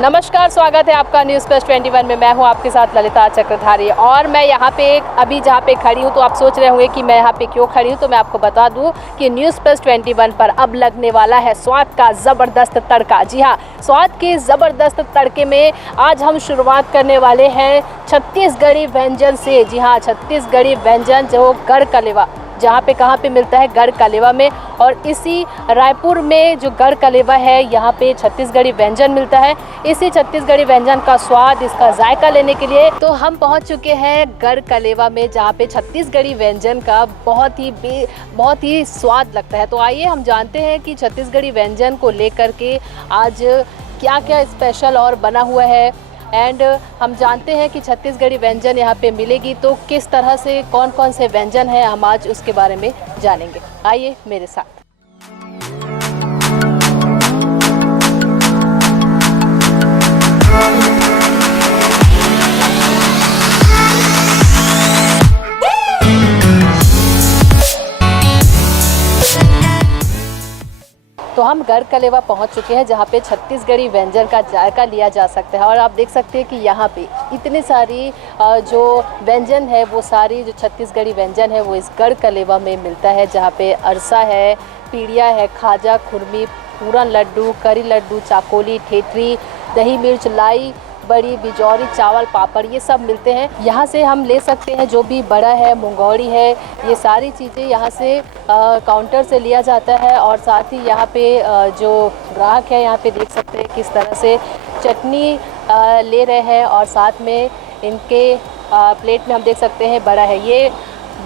नमस्कार, स्वागत है आपका न्यूज़ प्लस 21 में। मैं हूं आपके साथ ललिता चक्रधारी और मैं यहां पे अभी जहां पे खड़ी हूं तो आप सोच रहे होंगे कि मैं यहां पे क्यों खड़ी हूं। तो मैं आपको बता दूं कि न्यूज़ प्लस 21 पर अब लगने वाला है स्वाद का ज़बरदस्त तड़का। जी हां, स्वाद के ज़बरदस्त तड़के में आज हम शुरुआत करने वाले हैं छत्तीसगढ़ी व्यंजन से। जी हाँ, छत्तीसगढ़ी व्यंजन जो गढ़ कलेवा, जहाँ पे कहाँ पे मिलता है, गढ़ कलेवा में। और इसी रायपुर में जो गढ़ कलेवा है, यहाँ पे छत्तीसगढ़ी व्यंजन मिलता है। इसी छत्तीसगढ़ी व्यंजन का स्वाद, इसका जायका लेने के लिए तो हम पहुँच चुके हैं गढ़ कलेवा में, जहाँ पे छत्तीसगढ़ी व्यंजन का बहुत ही स्वाद लगता है। तो आइए हम जानते हैं कि छत्तीसगढ़ी व्यंजन को लेकर के आज क्या क्या स्पेशल और बना हुआ है। एंड हम जानते हैं कि छत्तीसगढ़ी व्यंजन यहाँ पे मिलेगी तो किस तरह से कौन कौन से व्यंजन हैं, हम आज उसके बारे में जानेंगे। आइए मेरे साथ। तो हम गढ़ कलेवा पहुंच चुके हैं, जहां पे छत्तीसगढ़ी व्यंजन का जायका लिया जा सकता है। और आप देख सकते हैं कि यहाँ पे इतनी सारी जो व्यंजन है, वो सारी जो छत्तीसगढ़ी व्यंजन है वो इस गढ़ कलेवा में मिलता है। जहाँ पे अरसा है, पीड़िया है, खाजा, खुरमी, पूरन लड्डू, करी लड्डू, चाकोली, ठेठरी, दही मिर्च, लाई, बड़ी, बिजौरी, चावल, पापड़, ये सब मिलते हैं। यहाँ से हम ले सकते हैं जो भी बड़ा है, मुंगौड़ी है, ये सारी चीज़ें यहाँ से काउंटर से लिया जाता है। और साथ ही यहाँ पे जो ग्राहक है, यहाँ पे देख सकते हैं किस तरह से चटनी ले रहे हैं। और साथ में इनके प्लेट में हम देख सकते हैं बड़ा है। ये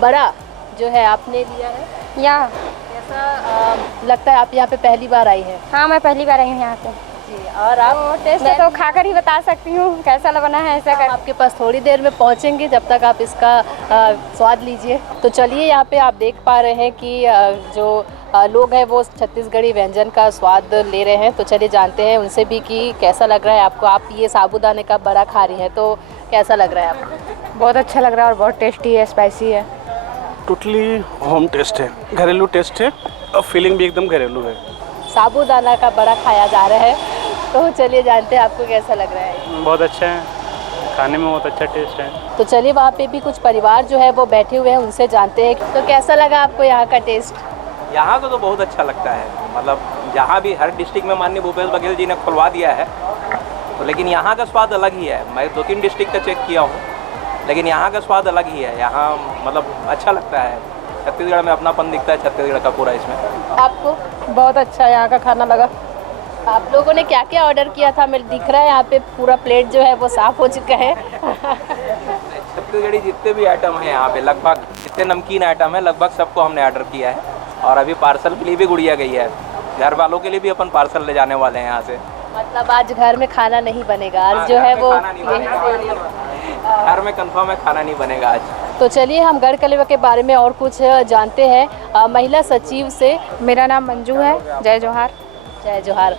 बड़ा जो है आपने लिया है, यहाँ कैसा लगता है? आप यहाँ पे पहली बार आई हैं? हाँ, मैं पहली बार आई हूँ यहाँ पे। जी, और आप? टेस्ट तो खाकर ही बता सकती हूँ कैसा बना है। ऐसा कर आपके पास थोड़ी देर में पहुँचेंगे, जब तक आप इसका स्वाद लीजिए। तो चलिए, यहाँ पे आप देख पा रहे हैं कि जो लोग हैं वो छत्तीसगढ़ी व्यंजन का स्वाद ले रहे हैं। तो चलिए जानते हैं उनसे भी कि कैसा लग रहा है आपको। आप ये साबूदाने का बड़ा खा रही हैं, तो कैसा लग रहा है आपको? बहुत अच्छा लग रहा है और बहुत टेस्टी है, स्पाइसी है। टोटली होम टेस्ट है, घरेलू टेस्ट है और फीलिंग भी एकदम घरेलू है। साबूदाना का बड़ा खाया जा रहा है, तो चलिए जानते हैं आपको कैसा लग रहा है। बहुत अच्छा है, खाने में बहुत अच्छा टेस्ट है। तो चलिए, वहाँ पे भी कुछ परिवार जो है वो बैठे हुए हैं, उनसे जानते हैं। तो कैसा लगा आपको यहाँ का टेस्ट? यहाँ को तो बहुत अच्छा लगता है। मतलब जहाँ भी हर डिस्ट्रिक्ट में माननीय भूपेश बघेल जी ने खुलवा दिया है, तो लेकिन यहाँ का स्वाद अलग ही है। मैं 2-3 डिस्ट्रिक्ट का चेक किया हूँ, लेकिन यहाँ का स्वाद अलग ही है। यहाँ मतलब अच्छा लगता है। छत्तीसगढ़ में अपनापन दिखता है, छत्तीसगढ़ का पूरा इसमें। आपको? बहुत अच्छा यहाँ का खाना लगा। आप लोगों ने क्या क्या ऑर्डर किया था? मैं दिख रहा है यहाँ पे पूरा प्लेट जो है वो साफ हो चुका है। छत्तीसगढ़ी जितने भी आइटम हैं यहाँ पे, लगभग जितने नमकीन आइटम है, लगभग सबको हमने ऑर्डर किया है। और अभी पार्सल के लिए भी गुड़िया गई है। घर वालों के लिए भी अपन पार्सल ले जाने वाले हैं यहाँ से। मतलब आज घर में खाना नहीं बनेगा, आज जो है वो घर में कंफर्म है, खाना नहीं बनेगा आज। तो चलिए हम गढ़ कलेवा के बारे में और कुछ जानते हैं महिला सचिव से। मेरा नाम मंजू है। जय जोहार। जय जोहार।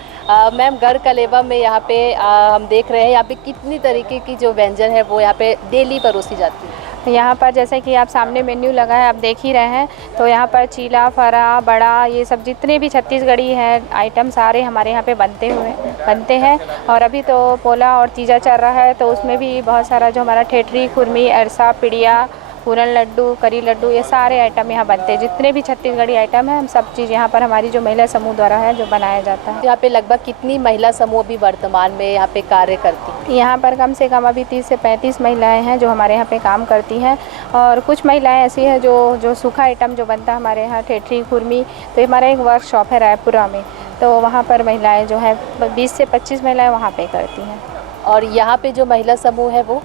मैम, गढ़ कलेवा में यहाँ पे हम देख रहे हैं यहाँ पे कितनी तरीके की जो व्यंजन है वो यहाँ पे डेली परोसी जाती है। यहाँ पर जैसे कि आप सामने मेन्यू लगा है, आप देख ही रहे हैं। तो यहाँ पर चीला, फरा, बड़ा, ये सब जितने भी छत्तीसगढ़ी हैं आइटम सारे हमारे यहाँ पे बनते हैं। और अभी तो पोला और तीजा चल रहा है, तो उसमें भी बहुत सारा जो हमारा ठेठरी, खुरमी, अरसा, पिड़िया, पूरन लड्डू, करी लड्डू, ये सारे आइटम यहाँ बनते हैं। जितने भी छत्तीसगढ़ी आइटम हैं, हम सब चीज़ यहाँ पर हमारी जो महिला समूह द्वारा है जो बनाया जाता है। यहाँ पे लगभग कितनी महिला समूह अभी वर्तमान में यहाँ पे कार्य करती हैं? यहाँ पर कम से कम अभी 30 से 35 महिलाएं हैं जो हमारे यहाँ पे काम करती हैं। और कुछ महिलाएं ऐसी हैं जो सूखा आइटम जो बनता है हमारे यहाँ, ठेठरी, खुरमी, तो हमारा एक वर्कशॉप है रायपुरा में, तो वहाँ पर महिलाएँ जो है 20 से 25 महिलाएँ वहाँ पर करती हैं। और यहाँ पे जो महिला समूह है वो,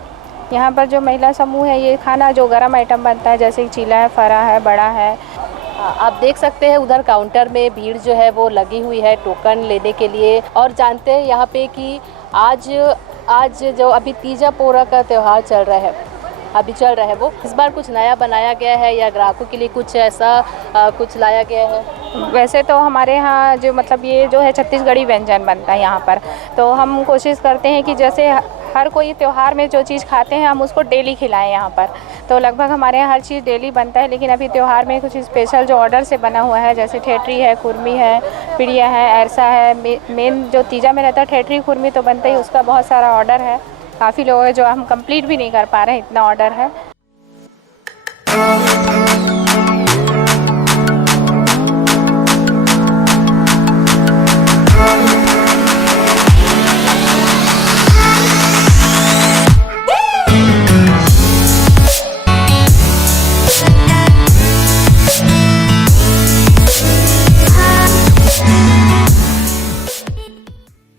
यहाँ पर जो महिला समूह है, ये खाना जो गरम आइटम बनता है, जैसे चीला है, फरा है, बड़ा है। आप देख सकते हैं उधर काउंटर में भीड़ जो है वो लगी हुई है टोकन लेने के लिए। और जानते हैं यहाँ पे कि आज जो अभी तीजा पोरा का त्यौहार चल रहा है वो इस बार कुछ नया बनाया गया है या ग्राहकों के लिए कुछ ऐसा कुछ लाया गया है? वैसे तो हमारे यहाँ जो मतलब ये जो है छत्तीसगढ़ी व्यंजन बनता है यहाँ पर, तो हम कोशिश करते हैं कि जैसे हर कोई त्यौहार में जो चीज़ खाते हैं हम उसको डेली खिलाएं यहाँ पर। तो लगभग हमारे यहाँ हर चीज़ डेली बनता है, लेकिन अभी त्यौहार में कुछ स्पेशल जो ऑर्डर से बना हुआ है, जैसे ठेठरी है, कुर्मी है, पिड़िया है, ऐरसा है। मेन जो तीजा में रहता है ठेठरी कुर्मी तो बनता ही, उसका बहुत सारा ऑर्डर है। काफ़ी लोग हैं जो हम कंप्लीट भी नहीं कर पा रहे हैं, इतना ऑर्डर है।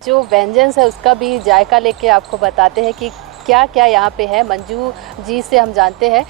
जो व्यंजन है उसका भी जायका लेके आपको बताते हैं कि क्या क्या यहाँ पे है। मंजू जी से हम जानते हैं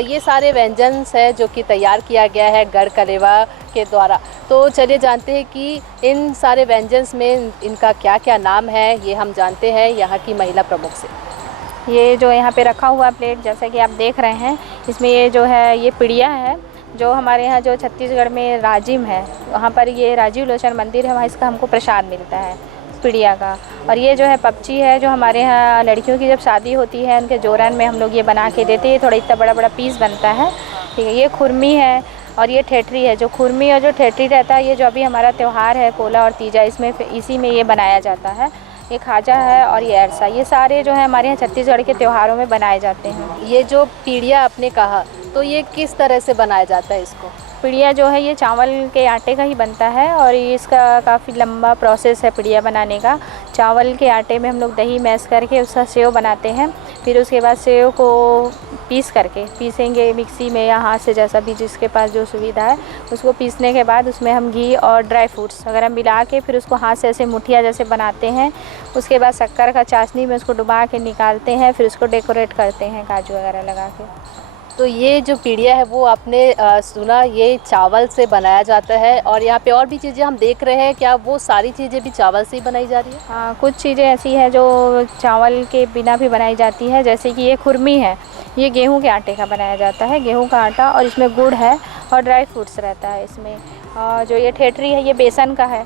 ये सारे व्यंजन है जो कि तैयार किया गया है गढ़ कलेवा के द्वारा। तो चलिए जानते हैं कि इन सारे व्यंजन में इनका क्या क्या नाम है, ये हम जानते हैं यहाँ की महिला प्रमुख से। ये जो यहाँ पे रखा हुआ प्लेट जैसा कि आप देख रहे हैं, इसमें ये जो है ये पिड़िया है, जो हमारे यहाँ जो छत्तीसगढ़ में राजिम है, वहाँ पर ये राजीव लोचन मंदिर है, वहाँ इसका हमको प्रसाद मिलता है पिड़िया का। और ये जो है पपची है, जो हमारे यहाँ लड़कियों की जब शादी होती है उनके जोरन में हम लोग ये बना के देते हैं। थोड़ा इतना बड़ा बड़ा पीस बनता है, ठीक है। ये खुरमी है और ये ठेठरी है। जो खुरमी और जो ठेठरी रहता है, ये जो अभी हमारा त्यौहार है पोला और तीजा, इसमें इसी में ये बनाया जाता है। ये खाजा है और ये अरसा, ये सारे जो है हमारे यहाँ छत्तीसगढ़ के त्योहारों में बनाए जाते हैं। ये जो पीड़िया आपने कहा, तो ये किस तरह से बनाया जाता है इसको? पिड़िया जो है ये चावल के आटे का ही बनता है और ये इसका काफ़ी लंबा प्रोसेस है पिड़िया बनाने का। चावल के आटे में हम लोग दही मैश करके उसका सेव बनाते हैं, फिर उसके बाद सेव को पीसेंगे मिक्सी में या हाथ से, जैसा भी जिसके पास जो सुविधा है। उसको पीसने के बाद उसमें हम घी और ड्राई फ्रूट्स वगैरह मिला के फिर उसको हाथ से ऐसे मुठिया जैसे बनाते हैं। उसके बाद शक्कर का चाशनी में उसको डुबा के निकालते हैं, फिर उसको डेकोरेट करते हैं काजू वगैरह लगा के। तो ये जो पीड़िया है वो आपने सुना ये चावल से बनाया जाता है, और यहाँ पे और भी चीज़ें हम देख रहे हैं, क्या वो सारी चीज़ें भी चावल से ही बनाई जा रही है? हाँ, कुछ चीज़ें ऐसी हैं जो चावल के बिना भी बनाई जाती है, जैसे कि ये खुरमी है, ये गेहूं के आटे का बनाया जाता है, गेहूं का आटा, और इसमें गुड़ है और ड्राई फ्रूट्स रहता है इसमें। और जो ये ठेठरी है ये बेसन का है,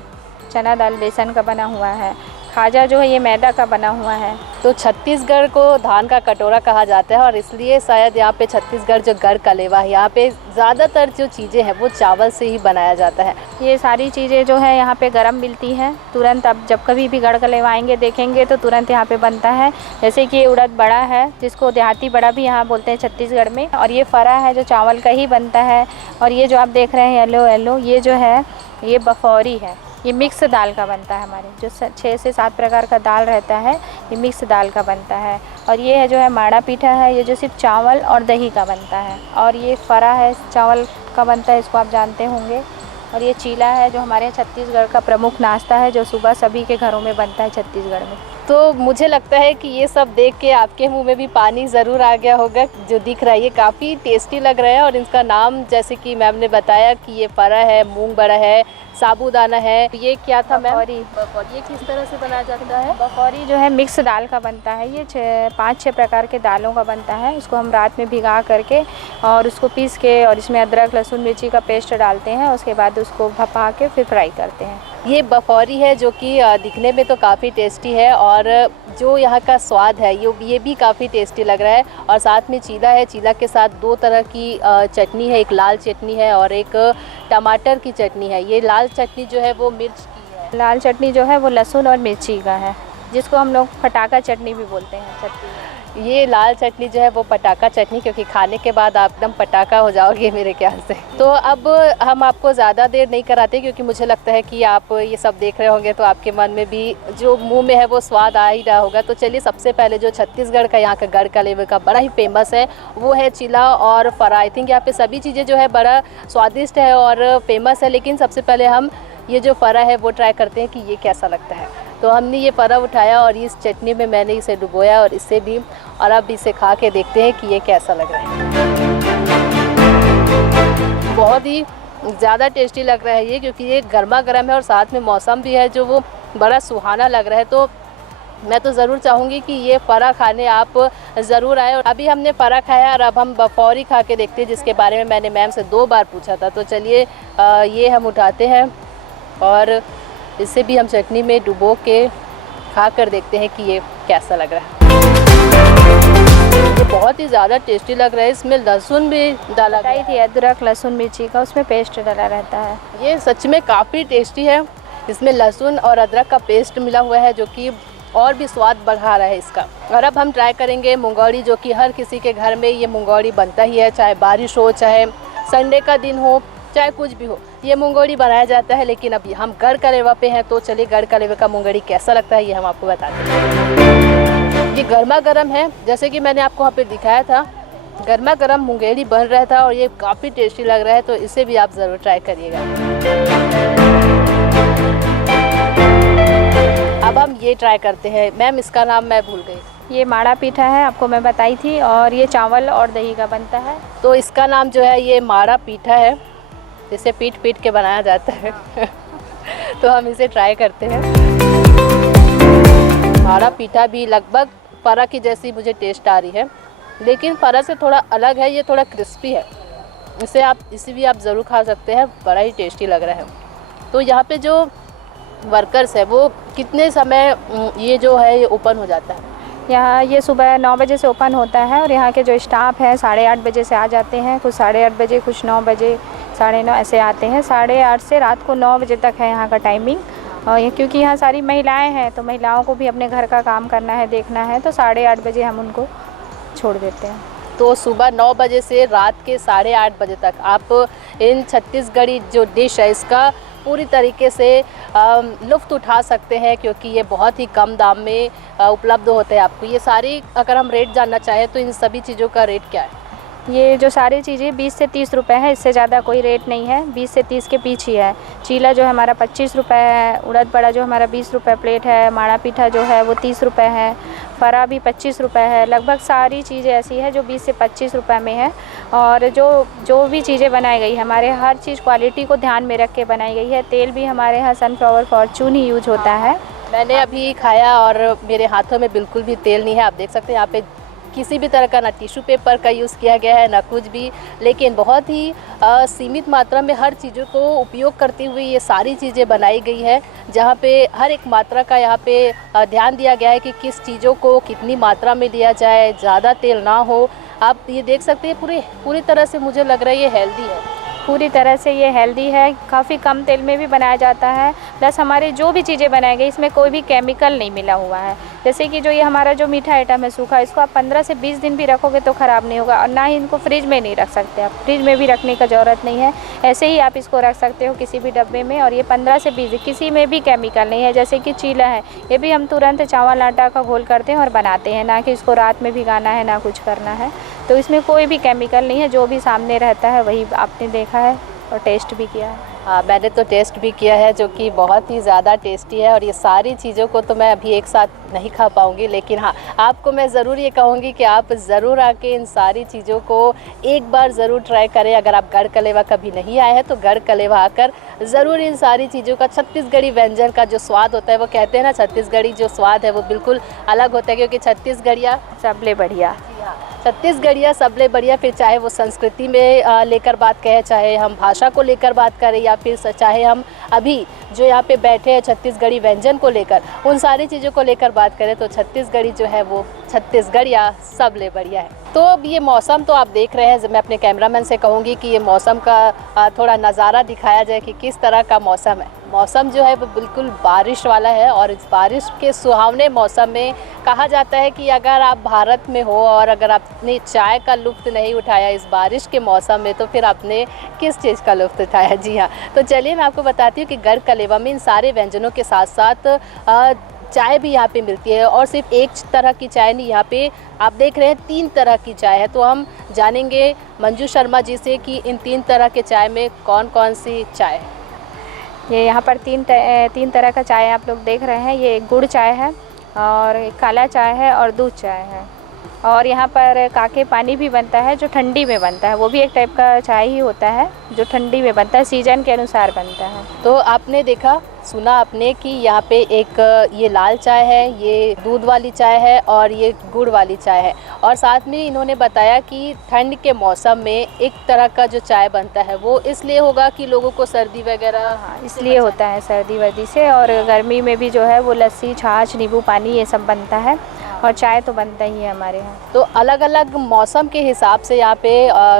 चना दाल बेसन का बना हुआ है। खाजा जो है ये मैदा का बना हुआ है। तो छत्तीसगढ़ को धान का कटोरा कहा जाता है, और इसलिए शायद यहाँ पे छत्तीसगढ़ जो गढ़ कलेवा है, यहाँ पे ज़्यादातर जो चीज़ें हैं वो चावल से ही बनाया जाता है। ये सारी चीज़ें जो है यहाँ पे गरम मिलती हैं तुरंत। अब जब कभी भी गढ़ कलेवा आएंगे देखेंगे तो तुरंत यहाँ पे बनता है। जैसे कि ये उड़द बड़ा है, जिसको देहाती बड़ा भी यहाँ बोलते हैं छत्तीसगढ़ में, और ये फरा है जो चावल का ही बनता है। और ये जो आप देख रहे हैं येलो येलो, ये जो है ये बफौरी है, ये मिक्स दाल का बनता है। हमारे जो 6 से 7 प्रकार का दाल रहता है, ये मिक्स दाल का बनता है। और ये है जो है माड़ा पीठा है, ये जो सिर्फ चावल और दही का बनता है। और ये फरा है, चावल का बनता है, इसको आप जानते होंगे। और ये चीला है जो हमारे छत्तीसगढ़ का प्रमुख नाश्ता है, जो सुबह सभी के घरों में बनता है छत्तीसगढ़ में। तो मुझे लगता है कि ये सब देख के आपके मुंह में भी पानी ज़रूर आ गया होगा। जो दिख रहा है ये काफ़ी टेस्टी लग रहा है, और इसका नाम जैसे कि मैम ने बताया कि ये फरा है, मूंग बड़ा है, साबूदाना है। ये क्या था मैम? बफौरी। ये किस तरह से बनाया जाता है? बफौरी जो है मिक्स दाल का बनता है। ये 5-6 प्रकार के दालों का बनता है। उसको हम रात में भिगा करके और उसको पीस के और इसमें अदरक लहसुन मिर्ची का पेस्ट डालते हैं। उसके बाद उसको भपा के फिर फ्राई करते हैं। ये बफौरी है जो कि दिखने में तो काफ़ी टेस्टी है, और जो यहाँ का स्वाद है ये भी काफ़ी टेस्टी लग रहा है। और साथ में चीला है, चीला के साथ 2 तरह की चटनी है, एक लाल चटनी है और एक टमाटर की चटनी है। ये लाल चटनी जो है वो मिर्च की है, लाल चटनी जो है वो लहसुन और मिर्ची का है, जिसको हम लोग फटाका चटनी भी बोलते हैं चटनी। ये लाल चटनी जो है वो पटाखा चटनी, क्योंकि खाने के बाद आप एकदम पटाखा हो जाओगे मेरे ख्याल से। तो अब हम आपको ज़्यादा देर नहीं कराते, क्योंकि मुझे लगता है कि आप ये सब देख रहे होंगे तो आपके मन में भी जो मुंह में है वो स्वाद आ ही रहा होगा। तो चलिए सबसे पहले जो छत्तीसगढ़ का यहाँ का गढ़ कलेवा का बड़ा ही फेमस है वो है चीला और फरा। आई थिंक यहाँ पे सभी चीज़ें जो है बड़ा स्वादिष्ट है और फेमस है, लेकिन सबसे पहले हम ये जो फरा है वो ट्राई करते हैं कि ये कैसा लगता है। तो हमने ये फरा उठाया और इस चटनी में मैंने इसे डुबोया और इससे भी, और अब इसे खा के देखते हैं कि ये कैसा लग रहा है। बहुत ही ज़्यादा टेस्टी लग रहा है ये, क्योंकि ये गर्मा गर्म है और साथ में मौसम भी है जो वो बड़ा सुहाना लग रहा है। तो मैं तो ज़रूर चाहूँगी कि ये फरा खाने आप ज़रूर आए। और अभी हमने फरा खाया और अब हम बफौरी खा के देखते हैं, जिसके बारे में मैंने मैम से 2 बार पूछा था। तो चलिए ये हम उठाते हैं और इसे भी हम चटनी में डुबो के खा कर देखते हैं कि ये कैसा लग रहा है। बहुत ही ज़्यादा टेस्टी लग रहा है। इसमें लहसुन भी डाला गया बताई थी अदरक लहसुन मिर्ची का उसमें पेस्ट डाला रहता है। है। ये सच में काफ़ी टेस्टी है। इसमें लहसुन और अदरक का पेस्ट मिला हुआ है जो कि और भी स्वाद बढ़ा रहा है इसका। और अब हम ट्राई करेंगे मुंगौड़ी, जो कि हर किसी के घर में ये मुंगौड़ी बनता ही है, चाहे बारिश हो, चाहे संडे का दिन हो, चाहे कुछ भी हो, ये मुंगौड़ी बनाया जाता है। लेकिन अभी हम गढ़ कलेवा पे हैं, तो चलिए गढ़ कलेवा का मुंगौड़ी कैसा लगता है ये हम आपको बताते हैं। ये गर्मा गर्म है, जैसे कि मैंने आपको वहाँ पे दिखाया था, गर्मा गर्म मुंगेरी बन रहा था और ये काफ़ी टेस्टी लग रहा है। तो इसे भी आप ज़रूर ट्राई करिएगा। अब हम ये ट्राई करते हैं। मैम इसका नाम मैं भूल गई। ये माड़ा पीठा है, आपको मैं बताई थी, और ये चावल और दही का बनता है। तो इसका नाम जो है ये माड़ा पीठा है, जिसे पीट पीट के बनाया जाता है। तो हम इसे ट्राई करते हैं। माड़ा पीठा भी लगभग फरा की जैसी मुझे टेस्ट आ रही है, लेकिन फरा से थोड़ा अलग है। ये थोड़ा क्रिस्पी है। इसे भी आप ज़रूर खा सकते हैं, बड़ा ही टेस्टी लग रहा है। तो यहाँ पे जो वर्कर्स है वो कितने समय ये जो है ये ओपन हो जाता है? यहाँ ये सुबह 9 बजे से ओपन होता है और यहाँ के जो स्टाफ है 8:30 बजे से आ जाते हैं। कुछ 8:30 बजे, कुछ 9 बजे, 9:30 ऐसे आते हैं। 8:30 से रात को 9 बजे तक है यहाँ का टाइमिंग। और ये क्योंकि यहाँ सारी महिलाएं हैं, तो महिलाओं को भी अपने घर का काम करना है, देखना है, तो 8:30 बजे हम उनको छोड़ देते हैं। तो सुबह 9 बजे से रात के 8:30 बजे तक आप इन छत्तीसगढ़ी जो डिश है इसका पूरी तरीके से लुफ्त उठा सकते हैं, क्योंकि ये बहुत ही कम दाम में उपलब्ध होते हैं आपको। ये सारी अगर हम रेट जानना चाहें तो इन सभी चीज़ों का रेट क्या है? ये जो सारी चीज़ें 20 से 30 रुपए है, इससे ज़्यादा कोई रेट नहीं है। 20 से 30 के बीच ही है। चीला जो हमारा 25 रुपये है, उड़द बड़ा जो हमारा 20 रुपये प्लेट है, माड़ा पीठा जो है वो 30 रुपये है, फरा भी 25 रुपये है। लगभग सारी चीज़ें ऐसी है जो 20 से 25 रुपये में है। और जो भी चीज़ें बनाई गई हमारे, हर चीज़ क्वालिटी को ध्यान में रख के बनाई गई है। तेल भी हमारे यहाँ सनफ्लावर फॉर्चून ही यूज होता है। मैंने अभी खाया और मेरे हाथों में बिल्कुल भी तेल नहीं है। आप देख सकते हैं यहाँ पे किसी भी तरह का ना टिश्यू पेपर का यूज़ किया गया है ना कुछ भी, लेकिन बहुत ही सीमित मात्रा में हर चीज़ों को उपयोग करते हुए ये सारी चीज़ें बनाई गई है, जहाँ पे हर एक मात्रा का यहाँ पे ध्यान दिया गया है कि किस चीज़ों को कितनी मात्रा में लिया जाए, ज़्यादा तेल ना हो। आप ये देख सकते हैं पूरी तरह से मुझे लग रहा है ये हेल्दी है। पूरी तरह से ये हेल्दी है, काफ़ी कम तेल में भी बनाया जाता है। प्लस हमारे जो भी चीज़ें बनाई गई इसमें कोई भी केमिकल नहीं मिला हुआ है। जैसे कि जो ये हमारा जो मीठा आइटम है सूखा, इसको आप 15 से 20 दिन भी रखोगे तो ख़राब नहीं होगा। और ना ही इनको फ्रिज में नहीं रख सकते आप, फ्रिज में भी रखने का ज़रूरत नहीं है। ऐसे ही आप इसको रख सकते हो किसी भी डब्बे में। और ये 15 से 20 किसी में भी केमिकल नहीं है। जैसे कि चीला है, ये भी हम तुरंत चावल आटा का घोल करते हैं और बनाते हैं, ना कि इसको रात में भिगाना है ना कुछ करना है। तो इसमें कोई भी केमिकल नहीं है, जो भी सामने रहता है वही आपने देखा है और टेस्ट भी किया है। हाँ, मैंने तो टेस्ट भी किया है, जो कि बहुत ही ज़्यादा टेस्टी है। और ये सारी चीज़ों को तो मैं अभी एक साथ नहीं खा पाऊँगी, लेकिन हाँ, आपको मैं ज़रूर ये कहूँगी कि आप ज़रूर आके इन सारी चीज़ों को एक बार ज़रूर ट्राई करें। अगर आप गढ़ कलेवा कभी नहीं आए हैं तो गढ़ कलेवा आकर ज़रूर इन सारी चीज़ों का, छत्तीसगढ़ी व्यंजन का जो स्वाद होता है, वो कहते हैं ना छत्तीसगढ़ी जो स्वाद है वो बिल्कुल अलग होता है, क्योंकि छत्तीसगढ़िया सबले बढ़िया। छत्तीसगढ़िया सबले बढ़िया। फिर चाहे वो संस्कृति में लेकर बात करें, चाहे हम भाषा को लेकर बात करें, या फिर चाहे हम अभी जो यहाँ पे बैठे हैं छत्तीसगढ़ी व्यंजन को लेकर, उन सारी चीज़ों को लेकर बात करें तो छत्तीसगढ़ी जो है वो छत्तीसगढ़िया सबले बढ़िया है। तो अब ये मौसम तो आप देख रहे हैं, मैं अपने कैमरामैन से कहूँगी कि ये मौसम का थोड़ा नज़ारा दिखाया जाए कि किस तरह का मौसम है। मौसम जो है वो बिल्कुल बारिश वाला है, और इस बारिश के सुहावने मौसम में कहा जाता है कि अगर आप भारत में हो और अगर आपने चाय का लुत्फ़ नहीं उठाया इस बारिश के मौसम में, तो फिर आपने किस चीज़ का लुत्फ़ उठाया? जी हाँ, तो चलिए मैं आपको बताती हूँ कि गढ़ कलेवा में इन सारे व्यंजनों के साथ साथ चाय भी यहाँ पे मिलती है। और सिर्फ एक तरह की चाय नहीं, यहाँ पे आप देख रहे हैं 3 तरह की चाय है। तो हम जानेंगे मंजू शर्मा जी से कि इन 3 तरह के चाय में कौन कौन सी चाय है। ये यहाँ पर तीन तरह का चाय आप लोग देख रहे हैं। ये गुड़ चाय है, और काला चाय है, और दूध चाय है। और यहाँ पर काके पानी भी बनता है जो ठंडी में बनता है, वो भी एक टाइप का चाय ही होता है जो ठंडी में बनता है, सीजन के अनुसार बनता है। तो आपने देखा, सुना आपने कि यहाँ पे एक ये लाल चाय है, ये दूध वाली चाय है, और ये गुड़ वाली चाय है। और साथ में इन्होंने बताया कि ठंड के मौसम में एक तरह का जो चाय बनता है वो इसलिए होगा कि लोगों को सर्दी वगैरह, हाँ, इसलिए होता है सर्दी वर्दी से। और गर्मी में भी जो है वो लस्सी, छाछ, नींबू पानी ये सब बनता है। और चाय तो बनता ही है हमारे यहाँ। तो अलग अलग मौसम के हिसाब से यहाँ पे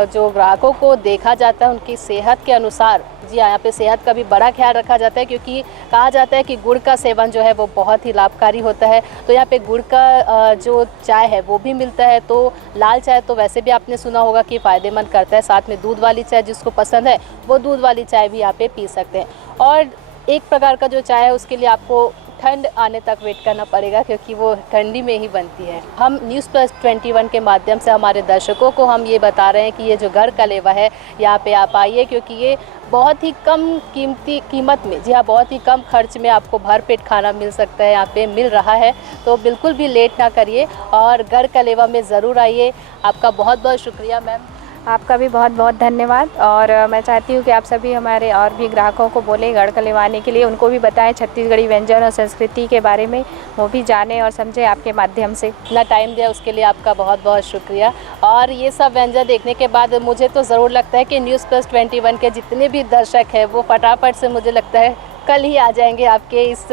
जो ग्राहकों को देखा जाता है उनकी सेहत के अनुसार, जी हाँ, यहाँ पे सेहत का भी बड़ा ख्याल रखा जाता है, क्योंकि कहा जाता है कि गुड़ का सेवन जो है वो बहुत ही लाभकारी होता है। तो यहाँ पे गुड़ का जो चाय है वो भी मिलता है। तो लाल चाय तो वैसे भी आपने सुना होगा कि फ़ायदेमंद करता है, साथ में दूध वाली चाय जिसको पसंद है वो दूध वाली चाय भी यहाँ पे पी सकते हैं। और एक प्रकार का जो चाय है उसके लिए आपको ठंड आने तक वेट करना पड़ेगा, क्योंकि वो ठंडी में ही बनती है। हम न्यूज़ प्लस 21 के माध्यम से हमारे दर्शकों को हम ये बता रहे हैं कि ये जो घर का लेवा है यहाँ पे आप आइए, क्योंकि ये बहुत ही कम कीमत में, जी हाँ, बहुत ही कम खर्च में आपको भरपेट खाना मिल सकता है, यहाँ पे मिल रहा है। तो बिल्कुल भी लेट ना करिए और घर का लेवा में ज़रूर आइए। आपका बहुत बहुत शुक्रिया मैम। आपका भी बहुत बहुत धन्यवाद। और मैं चाहती हूँ कि आप सभी हमारे और भी ग्राहकों को बोलें गढ़ का लेवा आने के लिए, उनको भी बताएं छत्तीसगढ़ी व्यंजन और संस्कृति के बारे में, वो भी जाने और समझें आपके माध्यम से। इतना टाइम दिया उसके लिए आपका बहुत बहुत शुक्रिया। और ये सब व्यंजन देखने के बाद मुझे तो ज़रूर लगता है कि न्यूज़ प्लस 21 के जितने भी दर्शक हैं वो फटाफट से, मुझे लगता है कल ही आ जाएंगे आपके इस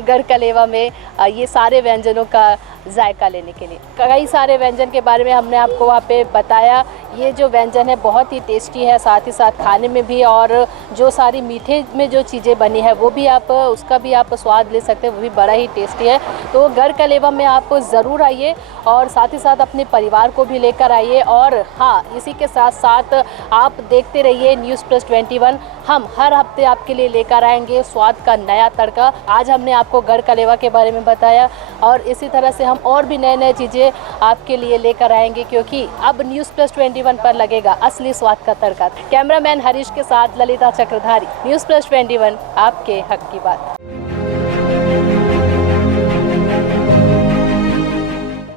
गढ़ का लेवा में ये सारे व्यंजनों का जायका लेने के लिए। कई सारे व्यंजन के बारे में हमने आपको वहाँ पे बताया। ये जो व्यंजन है बहुत ही टेस्टी है, साथ ही साथ खाने में भी, और जो सारी मीठे में जो चीज़ें बनी है वो भी आप उसका भी आप स्वाद ले सकते हैं, वो भी बड़ा ही टेस्टी है। तो गढ़ का लेवा में आप ज़रूर आइए और साथ ही साथ अपने परिवार को भी लेकर आइए। और हाँ, इसी के साथ साथ आप देखते रहिए न्यूज़ प्लस 21। हम हर हफ्ते आपके लिए लेकर आएंगे स्वाद का नया तड़का। आज हमने आपको गढ़ का लेवा के बारे में बताया और इसी तरह से हम और भी नए नए चीज़ें आपके लिए लेकर आएंगे, क्योंकि अब न्यूज़ प्लस 21 पर लगेगा असली स्वाद का तड़का। कैमरामैन हरीश के साथ ललिता चक्रधारी, न्यूज़ प्लस 21, आपके हक की बात।